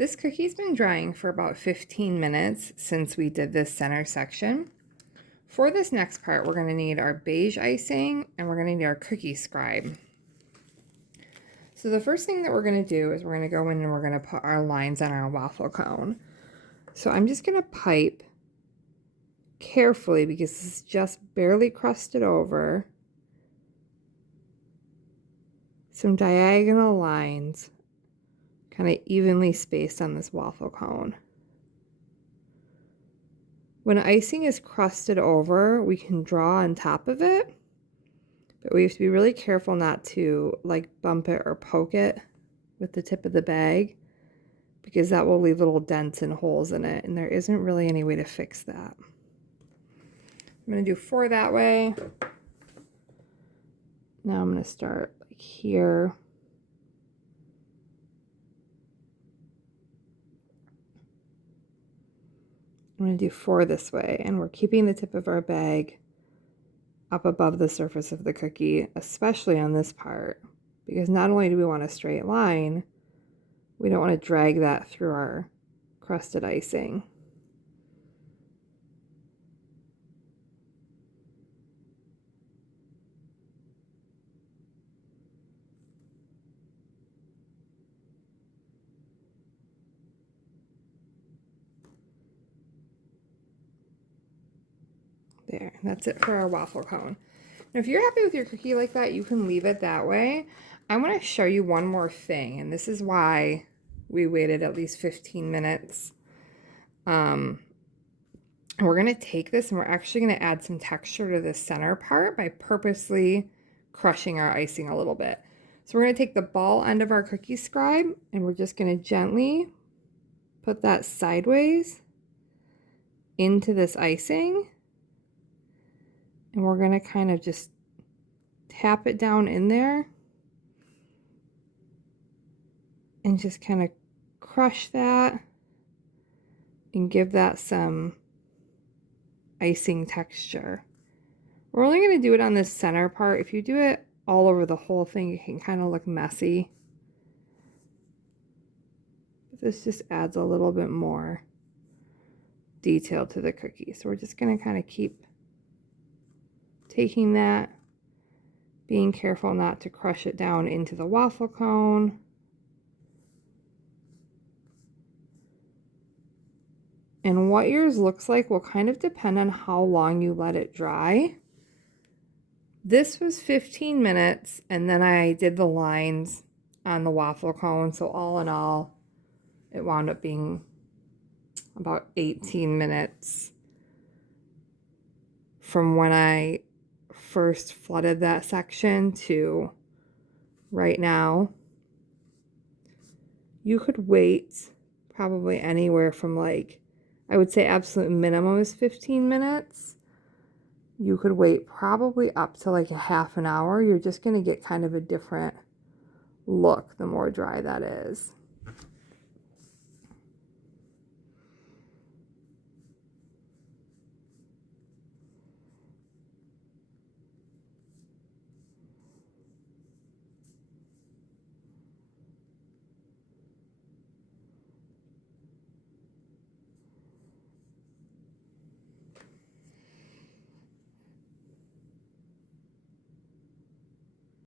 This cookie's been drying for about 15 minutes since we did this center section. For this next part, we're going to need our beige icing and we're going to need our cookie scribe. So the first thing that we're going to do is we're going to go in and we're going to put our lines on our waffle cone. So I'm just going to pipe carefully because this is just barely crusted over some diagonal lines, kind of evenly spaced on this waffle cone. When icing is crusted over, we can draw on top of it, but we have to be really careful not to like bump it or poke it with the tip of the bag, because that will leave little dents and holes in it, and there isn't really any way to fix that. I'm going to do 4 that way. Now I'm going to start like here. I'm going to do 4 this way, and we're keeping the tip of our bag up above the surface of the cookie, especially on this part, because not only do we want a straight line, we don't want to drag that through our crusted icing. There, that's it for our waffle cone. Now, if you're happy with your cookie like that, you can leave it that way. I want to show you one more thing, and this is why we waited at least 15 minutes. We're going to take this and we're actually going to add some texture to the center part by purposely crushing our icing a little bit. So we're going to take the ball end of our cookie scribe and we're just going to gently put that sideways into this icing. And we're going to kind of just tap it down in there and just kind of crush that and give that some icing texture. We're only going to do it on this center part. If you do it all over the whole thing, it can kind of look messy. This just adds a little bit more detail to the cookie. So we're just going to kind of keep taking that, being careful not to crush it down into the waffle cone. And what yours looks like will kind of depend on how long you let it dry. This was 15 minutes, and then I did the lines on the waffle cone, so all in all, it wound up being about 18 minutes from when I first flooded that section to right now. You could wait probably anywhere from, like, I would say absolute minimum is 15 minutes. You could wait probably up to like a half an hour. You're just going to get kind of a different look the more dry that is.